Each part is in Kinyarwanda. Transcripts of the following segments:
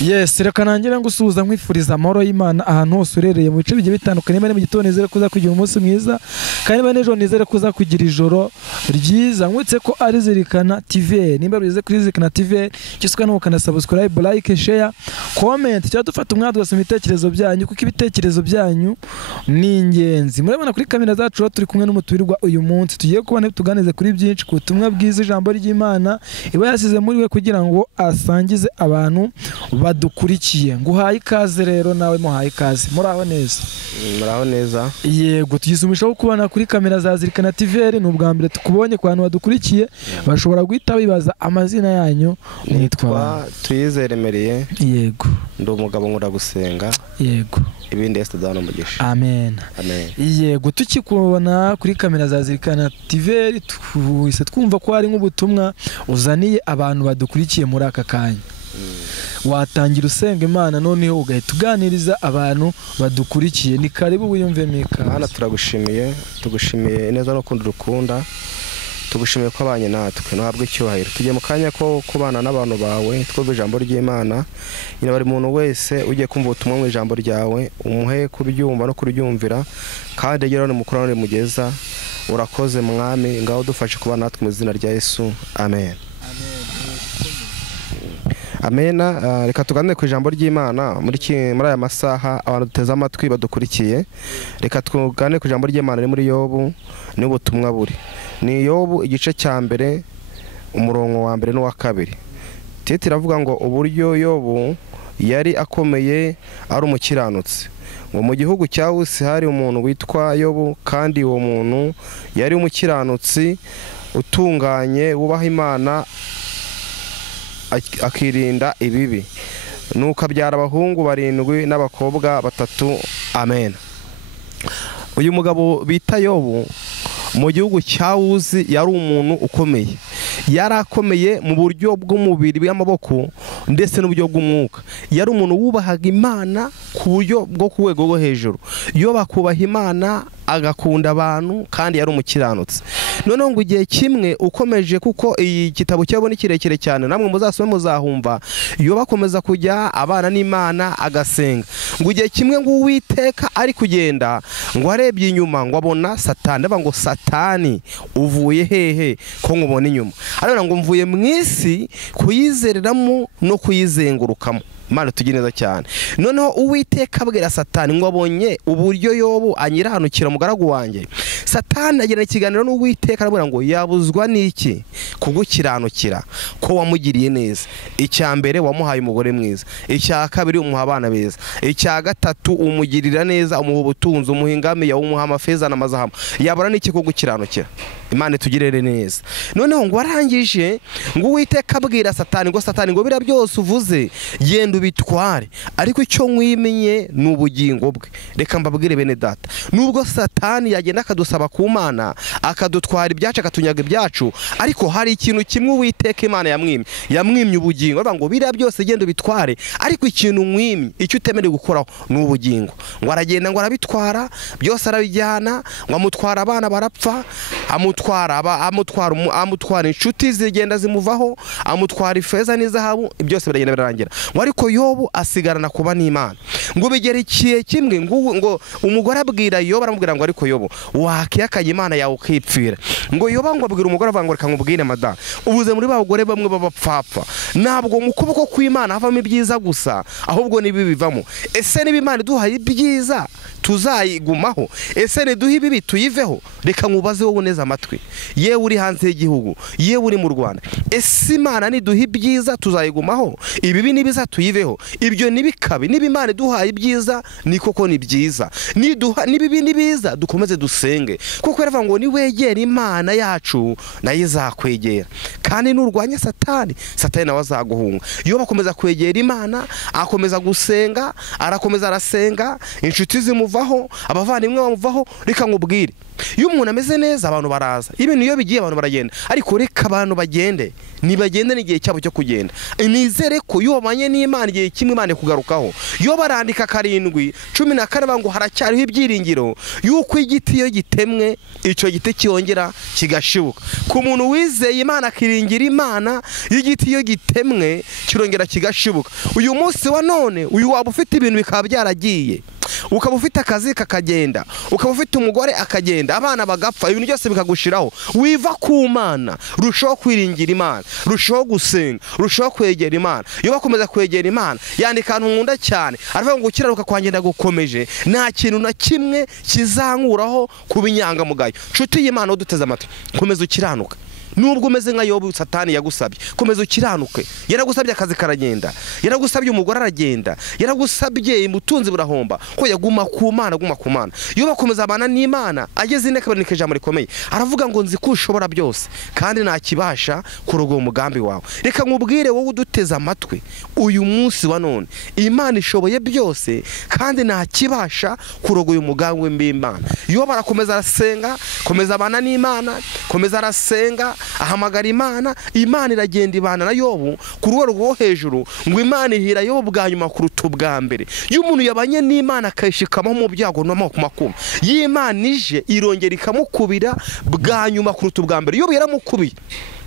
Yes, reka nangira ngusuhuza nkwifuriza amahoro y'Imana ahantu hose urereye mu bice bigiye bitandukanye. Bane mu gitondo nizere kuza kugira umunsi mwiza, kandi bane ejo nizere kuza kugira ijoro ryiza. Nkwitse ko ari Zirikana TV, nimba bize kuri Zirikana TV cyiswe no kana subscribe, like, share, comment, cyo dufata umwanya tugasoma ibitekerezo byanyu, kuko ibitekerezo byanyu ni ingenzi. Murabona kuri kamera zacu turi kumwe n'umuturirwa uyu munsi, tugiye kubona tuganize kuri byinshi ku butumwa bwiza ijambo ry'Imana iba yasize muri we kugira ngo asangize abantu badukurikiye. Nguhaye ikaze rero, nawe muhaye ikaze. Muraho neza? Muraho neza. Yego, tugisumishaho kubana kuri kamera za Zirikana TV. Ni ubwa mbere tukubonye ku bantu badukurikiye bashobora guhita bibaza amazina yanyu. Nitwa Tuyizeremereye. Yego. Ndi umugabo nkunda gusenga. Yego. Ibindi Estadano mugisha. Amen. Amen. Yego, tukikubona kuri kamera za Zirikana TV twise twumva ko hari nk'ubutumwa uzaniye abantu badukurikiye muri aka kanya. Watangira usenga Imana noneho ugahita uganiriza abantu badukurikiye. Ni karibu wiyumve mika. Hana tugushimiye neza no kundi rukunda. Tugushimiye ko abanye natwe ntabwo icyubahiro. Tugiye mu kanya ko kubana n'abantu bawe twumva ijambo ry'Imana. Nyina bari muntu wese ugiye kumva ubutumwa mu ijambo ryawe umuhe kubyumva no kuryumvira, kandi rero mukorane mugeza. Urakoze mwami, ngaho dufashe kubana natwe mu izina rya Yesu. Amen. Amen. Reka tuganire ku ijambo ry'Imana muri aya masaha abantu duteze amatwi badukurikiye. Reka tuganire ku ijambo ry'Imana riri muri Yobu n'ubutumwa buri. Ni Yobu igice cya mbere umurongo wa mbere n'uwa kabiri. Tete iravuga ngo uburyo Yobu yari akomeye ari umukiranutsi. Ngo mu gihugu cya Usi hari umuntu witwa Yobu, kandi uwo muntu yari umukiranutsi utunganye wubaha Imana akirinda ibibi. Nuko abyara abahungu 7 n'abakobwa 3. Amen. Uyu mugabo bita Yobu mu gihugu cya Uzi yari umuntu ukomeye. Yarakomeye mu buryo bw'umubiri bw'amaboko ndetse n'uburyo bw'umwuka. Yari umuntu wubahaga Imana ku buryo bwo ku rwego rwo hejuru. Yo bakubaha Imana agakunda abantu, kandi yari umukiranutsi. Noneho ngo igihe kimwe ukomeje, kuko iyi gitabo cyabo ni kirekire cyane, namwe muzasome muzahumva, yo bakomeza kujya abana n'Imana agasenga. Ngo igihe kimwe ngo Uwiteka ari kugenda, ngo arebye inyuma ngo abona Satani. Ndavuga ngo Satani uvuye hehe ko nkubona inyuma? Ariko ngo mvuye mu isi kuyizereramo no kuyizengurukamo. Imana tugira neza cyane. Noneho Uwiteka abwira Satani ngo abonye uburyo Yobu anyirahanukira umugaragu wanjye. Satani agirana ikiganiro n'Uwiteka aramubwira ngo yabuzwa n'iki kugukiranukira ko wamugiriye neza? Icya mbere wamuhaye umugore mwiza, icya kabiri umuha abana beza, icya gatatu umugirira neza, umuha ubutunzi, umuha ingamiya, umuha amafeza n'amazahabu. Yabura n'iki kugukiranukira? Imana tugirere neza. Noneho ngo arangije ngo Uwiteka abwira Satani ngo Satani ngo bira byose uvuze genda ubitware, ariko icyo nkwimenye ni ubugingo bwe. Reka mbabwire bene data, nubwo Satani yagenda akadusaba ku Mana akadutwara ibyacu akatunyaga ibyacu, ariko hari ikintu kimwe Uwiteka Imana yamwimye ubugingo. Bavuga ngo bira byose genda ubitware, ariko ikintu mwimye, icyo utemerewe gukoraho ni ubugingo. Ngo aragenda ngo arabitwara byose, arabijyana, ngo amutwara abana barapfa, amutwara inshuti zigenda zimuvaho, amutwara ifeza n'izahabu, byose biragenda birarangira. Ngo ariko Yobu asigarana kuba n'Imana. Ngo bigerekeye kimwe ngo umugore abwira Yobu, aramubwira ngo ariko Yobu wakiyakanye Imana yawe ukipfira. Ngo Yobu ngo abwira umugore avuga ngo reka nkubwire madame, ubuze muri ba bagore bamwe b'abapfapfa, ntabwo mu kuboko kw'Imana havamo ibyiza gusa, ahubwo nibi bivamo. Ese niba Imana iduhaye ibyiza tuzayigumaho? Ese niduha ibibi tuyiveho? Reka nkubaze wowe neza amatwi, yewe uri hanze y'igihugu, yewe uri mu Rwanda, ese Imana niduha ibyiza tuzayigumaho? Ibibi nibiza tuyiveho? Ibyo nibikabe. Niba Imana iduhaye ibyiza ni koko ni byiza, nibibi nibiza dukomeze dusenge, kuko yaravuga ngo niwegera Imana yacu nayo izakwegera, kandi nurwanya Satani nawe azaguhunga. Iyo bakomeza kwegera Imana, akomeza gusenga, arakomeza arasenga, inshuti zimuvaho, abavandimwe bamuvaho. Reka nkubwire, iyo umuntu ameze neza abantu baraza, ibintu iyo bigiye abantu baragenda, ariko reka abantu bagende, nibagende n'igihe cyabo cyo kugenda. Nizere ko iyo wabanye n'Imana igihe kimwe Imana kugarukaho. Iyo barandika 7:14 bango haracyariho ibyiringiro yuko igiti iyo gitemwe icyo giti cyongera kigashibuka. Ku muntu wizeye Imana akiringira Imana, igiti iyo gitemwe kirongera kigashibuka. Uyu munsi wa none uyu waba ufite ibintu bikaba byaragiye, ukaba ufite akazi kakagenda, ukaba ufite umugore akagenda, abana bagapfa, ibintu byose bikagushiraho, wiva ku Mana, rushaho kwiringira Imana, rushaho gusenga, rushaho kwegera Imana. Iyo bakomeza kwegera Imana, yandika ahantu nkunda cyane, aravuga ngo ukiranuka kwangenda gukomeje, nta kintu na kimwe kizankuraho kubinyangamugayo. Nshuti y'Imana uduteze amatwi, komeza ukiranuka. Nubwo umeze nka Yobu Satani yagusabye, komeza ukiranuke. Yaragusabye akazi karagenda, yaragusabye umugore aragenda, yaragusabye imutunzi burahomba, ko yaguma ku Mana, guma ku Mana. Iyo bakomeza abana n'Imana, ageze ine kabanika ijambo rikomeye, aravuga ngo nzi ko ushobora byose kandi nta kibasha kurogoya umugambi wawe. Reka nkubwire wowe uduteze amatwi, uyu munsi wa none Imana ishoboye byose kandi nta kibasha kurogoya umugambi w'Imana. Iyo barakomeza arasenga, komeza abana n'Imana, komeza arasenga, ahamagara Imana, Imana iragenda ibana na Yobu ku rwego rwo hejuru, ngo Imana ihira Yobu bwa nyuma kuruta ubwa mbere. Iyo umuntu yabanye n'Imana akayishikamo mu byago n'amoko makuru, y'Imana ije irongera ikamukubira bwa nyuma kuruta ubwa mbere. Yobu yaramukubiye,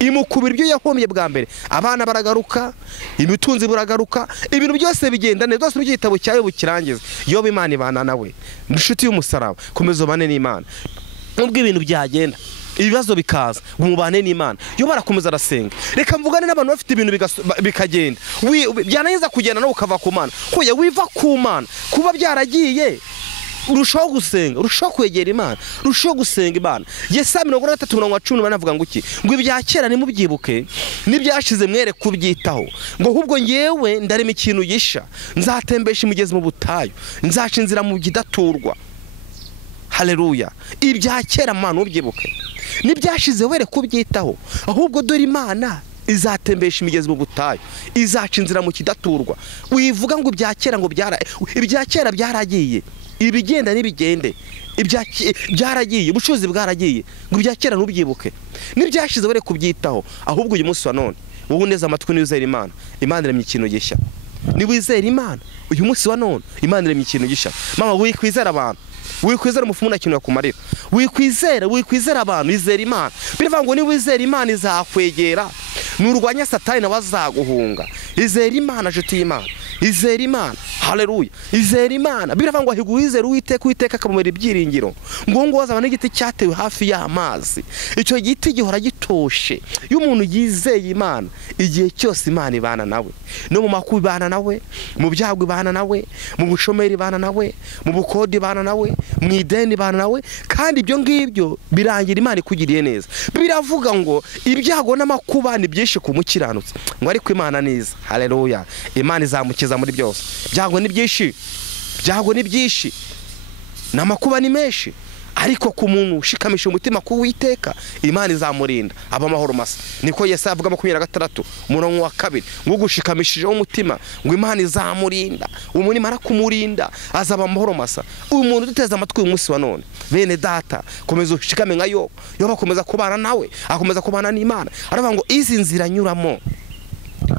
imukubira ibyo yahombye bwa mbere, abana baragaruka, imitunzi buragaruka, ibintu byose bigenda neza, byose n'igitabo cya Yobu kirangiza. Yobu Imana ibana nawe, inshuti y'umusaraba, komeza ubane n'Imana. Nubwo ibintu byagenda, ibibazo bikaza, umubane n'Imana. Yo barakomeza arasenga. Reka mvugane n'abantu bafite ibintu bikagenda, byananiza kugenda no ukava ku Mana, kuya wiva ku Mana, kuba byaragiye urushaho gusenga, urushaho kwegera Imana, urushaho gusenga Imana. Yesaya 43:10 banavuga ngo iki? Ngo ibya kera nimubyibuke, n'ibyashize mwere kubyitaho, ngo ahubwo ngewe ndarema ikintu gisha, nzatembesha imigezi mu butayu, nzaca inzira mu gidaturwa. Haleluya. Ibya kera Mana ubyibuke, n'ibyashize were kubyitaho, ahubwo dore Imana izatembesha imigezi mu butayu, izaca inzira mu kidaturwa. Wivuga ngo ibya kera ngo ibya kera byaragiye, ibigenda n'ibigende, byaragiye, ubucuruzi bwaragiye, ngo ibya kera ntubyibuke, n'ibyashize were kubyitaho, ahubwo uyu munsi wa none wowe neza amatwi nizera Imana. Imana iremye ikintu gishya, niwizera Imana uyu munsi wa none, Imana iremye ikintu gishya. Mama wikwizera abantu, wikwizera umufumu na kintu yakumarira, wikwizera abantu, izera Imana. Biravuga ngo niwizera Imana izakwegera, nurwanya Satani nawe azaguhunga. Izera Imana, nshuti y'Imana, izera Imana. Haleluya. Izera Imana. Biravuga ngo ahiguhizera Uwiteka akamubera ibyiringiro, ngo wazaba n'igiti cyatewe hafi y'amazi, icyo giti gihora gitoshe. Iyo umuntu yizeye Imana, igihe cyose Imana ibana nawe, no mu makuba ibana nawe, mu byago ibana nawe, mu bushomeri ibana nawe, mu bukodi ibana nawe, mu ideni ibana nawe, kandi ibyo ngibyo birangira Imana ikugiriye neza. Biravuga ngo ibyago n'amakuba ni byinshi ku mukiranutsi, ngo ariko Imana niza. Haleluya. Imana izamukiza muri byose. Byago ni byinshi, byago ni byinshi, n'amakuba ni menshi, ariko ku muntu ushikamisha umutima ku Uwiteka, Imana izamurinda aba amahoro masa. Niko Yesaya avuga 26:2, ngo gushikamishijeho umutima, ngo Imana izamurinda, umuntu imara kumurinda azaba amahoro masa. Uyu muntu duteze amatwi uyu munsi wa none, bene data, komeza ushikame nka Yobu. Yobu akomeza kubana nawe, akomeza kubana n'Imana. Aravuga ngo izi nzira nyuramo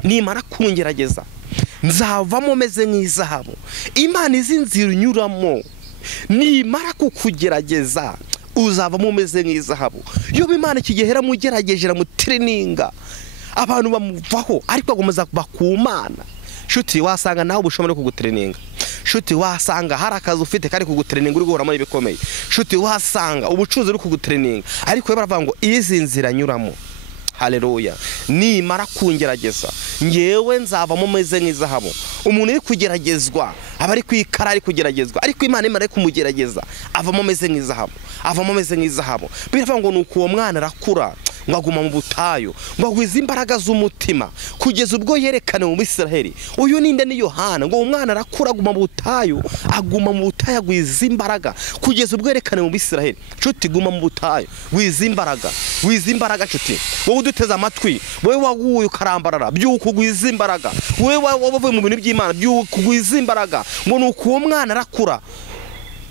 nimara kungerageza, nzavamo meze nk'izahabu. Imana izi nzira unyuramo nimara kukugerageza, uzavamo meze nk'izahabu. Iyo Imana ikigehera mugerageje ramutreninga, abantu bamuvaho, ariko agomeza bakumana. Shuti wasanga nawe ubushomere kugutreninga, shuti wasanga hari akazi ufite kari kugutreninga uri guhora muri bikomeye, shuti wasanga ubucuruzi uri kugutreninga, ariko baravuga ngo izi nzira nyuramo, haleluya, nimara kungerageza ngewe nzavamo meze nk'izahabu. Umuntu uri kugeragezwa aba ari kwikara, ari kugeragezwa, ariko Imana imara kumugerageza avamo meze nk'izahabu, avamo meze nk'izahabu. Biravuga ngo nuko uwo mwana arakura, ngo aguma mu butayu, ngo agwize imbaraga z'umutima kugeza ubwo yerekane mu Bisiraheli. Uyu ninde? ni Yohana. Ngo umwana arakura aguma mu butayu, agwiza imbaraga kugeza ubwo yerekane mu Bisiraheli. Nshuti, guma mu butayu, wiza imbaraga, wiza imbaraga. Nshuti, wowe uduteze amatwi, wowe waguye ukarambarara, byuko ugwiza imbaraga, wowe wavuye mu bintu by'Imana, byuko ugwiza imbaraga. Ngo nuko uwo mwana arakura,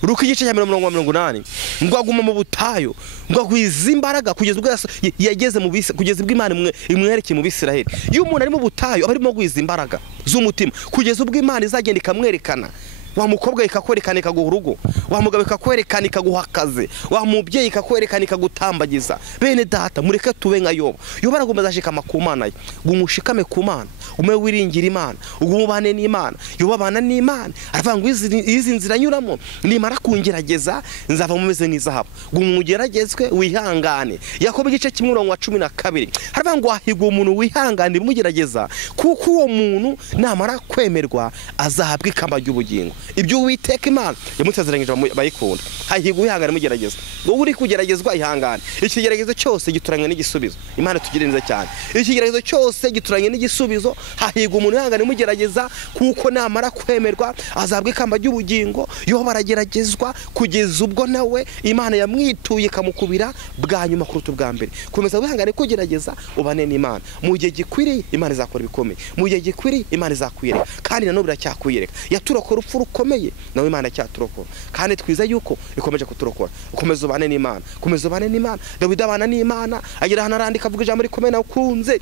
Luka igice cya 180 ngo aguma mu butayu ngo agwiza imbaraga kugeza ubwo yageze mu bisi kugeza ubwo Imana imwerekeye mu Bisiraheli. Iyo umuntu ari mu butayu aba arimo gwiza imbaraga z'umutima kugeza ubwo Imana izagenda ikamwerekana. Wa mukobwa ikakwerekana ikaguha urugo, wa mugabo ikakwerekana ikaguha akazi, wa mubyeyi ikakwerekana ikagutambagiza. Bene data mureke tube nka Yobu. Yobu aragomba ashikama ku Mana ye, gumushikame ku Mana, ume wiringira Imana, ugumubane n'Imana. Yobu abana n'Imana aravuga ngo izi nzira nyuramo nimara kungerageza nzava mumeze nk'izahabu. Gumugeragezwe wihangane. Yakobo igice kimwe wa 12 aravuga ngo ahigwa umuntu wihangane bimugerageza kuko uwo muntu namara kwemerwa azahabwa ikamba ry'ubugingo. Ibyo Uwiteka Imana yamutsezeranyije bayikunda. Hahigwa wihangane mugerageza. Ngo uri kugeragezwa ihangane. Ikigeragezo cyose gituranye n'igisubizo. Imana tugire neza cyane. Ikigeragezo cyose gituranye n'igisubizo. Hahigwa umuntu wihangane mugerageza kuko namara kwemerwa azahabwa ikamba ry'ubugingo. Yo barageragezwa kugeza ubwo nawe Imana yamwituye kamukubira bwa nyuma kuruta ubwa mbere. Komeza wihangane kugerageza ubane n'Imana. Mu gihe gikwiriye Imana izakora ibikomeye. Mu gihe gikwiriye Imana izakwiyereka kandi nanone biracyakuyereka. Yaturokora urupfu rukomeye nawe Imana cyaturokora kandi twiza yuko ikomeje kuturokora. Ukomeza ubane n'Imana, komeza ubane n'Imana. Dawidi abana n'Imana agira hano arandika avuga ijambo rikomeye nakunze.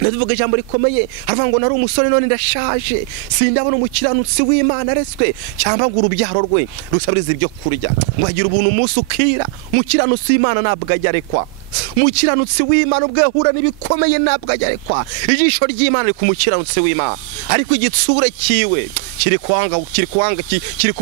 Ndavuga ijambo rikomeye aravuga ngo nari umusore none ndashaje sindabona umukiranutsi w'Imana areswe cyangwa ngo urubyaro rwe rusabiriza ibyo kurya ngo agira ubuntu umunsi ukira. Umukiranutsi w'Imana ntabwo ajyarekwa. Umukiranutsi w'Imana ubwo yahura n'ibikomeye ntabwo ajyarekwa. Ijisho ry'Imana riri ku mukiranutsi w'Imana ariko igitsure kiwe kiri ku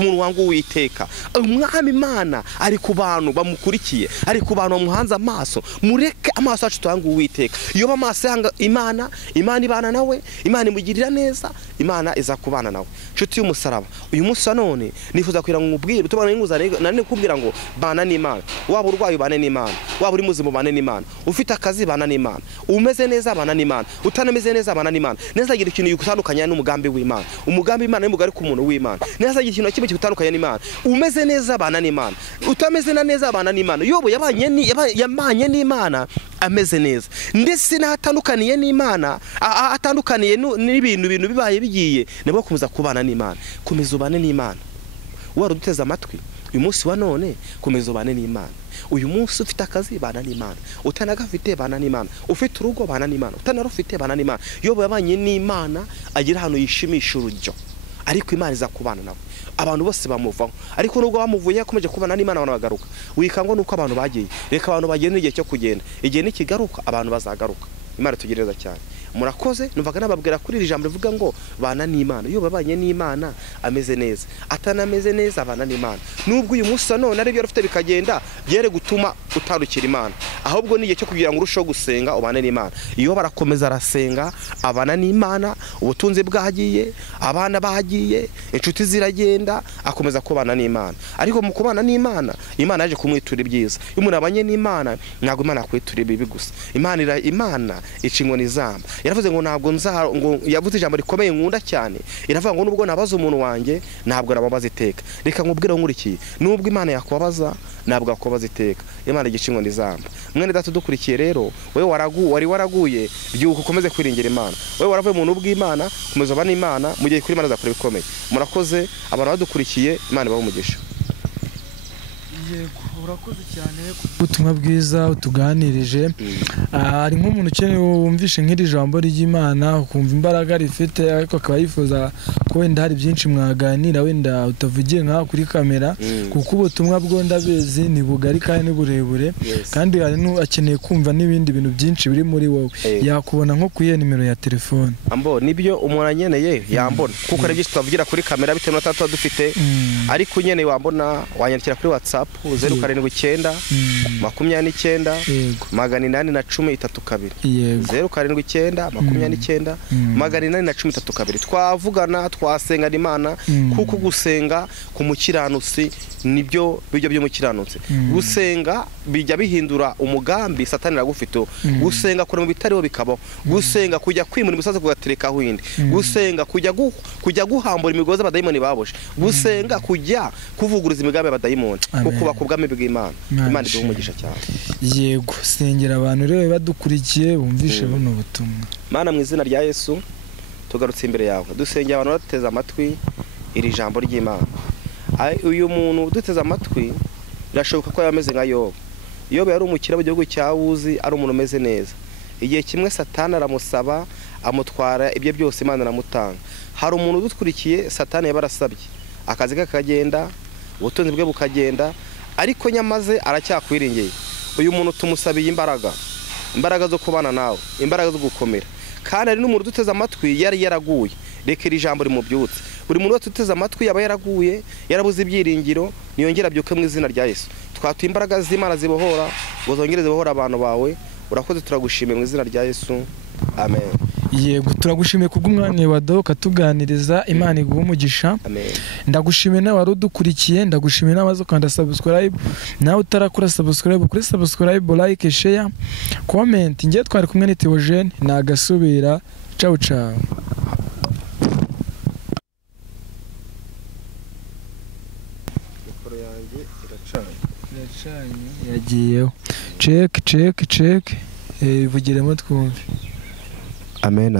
muntu wanga Uwiteka. Umwami Imana ari ku bantu bamukurikiye, ari ku bantu bamuhanze amaso. Mureke amaso yacu tuhanga Uwiteka. Iyo amaso yanga Imana, Imana ibana nawe, Imana imugirira neza, Imana iza kubana nawe. Nshuti y'umusaraba, uyu munsi none nifuza kugira ngo nkubwire tubana n'inguza nane kubwira ngo bana n'Imana. Waba urwaye bane n'Imana, waba uri muzima bane n'Imana, ufite akazi bana n'Imana, umeze neza bana n'Imana, utanameze neza bana n'Imana. Nezagira ikintu yugutandukanya n'umugambi w'Imana. Umugambi Imana n'umugari ku muntu w'Imana. Nezagira ikintu kimwe kigutandukanya n'Imana. Umeze neza bana n'Imana, utameze neza bana n'Imana. Yobo yamanye n'Imana ameze neza. Ndetse n'atandukaniye n'Imana, atandukaniye n'ibintu bibaye bigiye nabo kuza kubana n'Imana. Komeza ubane n'Imana. Waruduteza amatwi uyu munsi wa none komeza ubane n'Imana. Uyu munsi ufite akazi bana n'Imana, utanagafite bana n'Imana, ufite urugo bana n'Imana, utanarufite bana n'Imana. Yobo yabanye n'Imana agira hano yishimisha urujyo ariko Imana iza kubana nawe. Abantu bose bamuvaho ariko nubwo bamuvuye yakomeje kubana n'Imana abantu bagaruka. Wikango nuko abantu bagiye, reka abantu bagenda igihe cyo kugenda, igihe nikigaruka abantu bazagaruka. Imana tugereza cyane. Murakoze numvaga nababwira kuri iri jambo rivuga ngo bana n'Imana. Iyo babanye n'Imana ameze neza, atanameze neza abana n'Imana. Nubwo uyu munsi none ari byo rufite bikagenda byere gutuma utarukira Imana, ahubwo nigihe cyo kugira ngo urusheho gusenga ubane n'Imana. Iyo barakomeza arasenga abana n'Imana, ubutunzi bwagiye, abana bagiye, inshuti ziragenda, akomeza kubana n'Imana. Ariko mu kubana n'Imana, Imana yaje kumwitura ibyiza. Iyo umuntu abanye n'Imana ntabwo Imana yakwitura ibibi gusa. Imana icingwa n'izamba. Yaravuze ngo ntabwo ngo yavuze ijambo rikomeye nkunda cyane. Iravuga ngo nubwo nabaza umuntu wanjye ntabwo nababaza iteka. Reka nkubwire nkurikiye, nubwo Imana yakubabaza ntabwo yakubaza iteka. Imana igicingwa n'izamba. Mwene data dukurikiye rero, wewe wari waraguye byuko ukomeze kwiringira Imana. Wewe waravuye umuntu bw'Imana komeza abana n'Imana mu gihe kuri Imana zakora bikomeye. Murakoze abantu badukurikiye, Imana ibahe umugisha. Yego urakoze cyane ubutumwa bwiza utuganirije. Ari nk'umuntu ukeneye wumvishe nk'iri jambo ry'Imana ukumva imbaraga rifite ariko akaba yifuza ko wenda hari byinshi mwaganira wenda utavugiye nka kuri kamera kuko ubutumwa bwo ndabezi ni bugari kandi ni burebure kandi hari akeneye kumva n'ibindi bintu byinshi biri muri wowe. Yakubona nko kuyihe nimero ya telefone? Ambo nibyo umuntu anyeneye yambona kuko ari byinshi twavugira kuri kamera bitewe n'atatu dufite, ariko nyeneye wambona wanyandikira kuri WhatsApp 079 29 810 32 079 29 810 32. Twavugana twasengana Imana kuko gusenga ku mukiranutsi nibyo by'umukiranutsi. Gusenga bijya bihindura umugambi Satani ragufite. Gusenga kure mu bitariho bikabaho. Gusenga kujya kwimura imisozi kugaterekaho indi. Gusenga kujya guhambura imigozi abadayimoni baboshe. Gusenga kujya kuvuguruza imigambi y'abadayimoni kuko bakubwame bw'Imana. Imana iduhe umugisha cyane. Yego sengera abantu rero badukurikiye bumvishe buno butumwa. Mana mu izina rya Yesu tugarutse imbere yawe dusengera abantu bateze amatwi iri jambo ry'Imana. uyu muntu uduteze amatwi birashoboka ko yameze nka Yobu. Yobu yari umukire mu gihugu cya Uzi, ari umuntu umeze neza. Igihe kimwe Satani aramusaba, amutwara ibyo byose Imana aramutanga. Hari umuntu udukurikiye Satani yabarasabye, akazi ke kakagenda, ubutunzi bwe bukagenda, ariko nyamaze aracyakwiringiye. Uyu muntu tumusabiye imbaraga zo kubana nawe, imbaraga zo gukomera. Kandi ari n'umuntu uduteze amatwi yari yaraguye. Reka iri jambo rimubyutse. Buri muntu wese uteze amatwi yaba yaraguye, yarabuze ibyiringiro, niyongera byuke mu izina rya Yesu. Twatuye imbaraga z'Imana zibohora, ngo zongere zibohora abantu bawe. Urakoze, turagushimiye mu izina rya Yesu. Amen. Yego, turagushimiye kubw'umwanya waduha ukatuganiriza. Imana iguhe umugisha. Amen. Ndagushimiye nawe wari udukurikiye, ndagushimiye nawe wazo kanda subscribe, nawe utarakora subscribe kuri subscribe, like, share, comment. Ngiye twari kumwe ni Theogene, nagasubira. Ciao ciao. Yagiyeho. Check. Vugiremo twumve. Amen.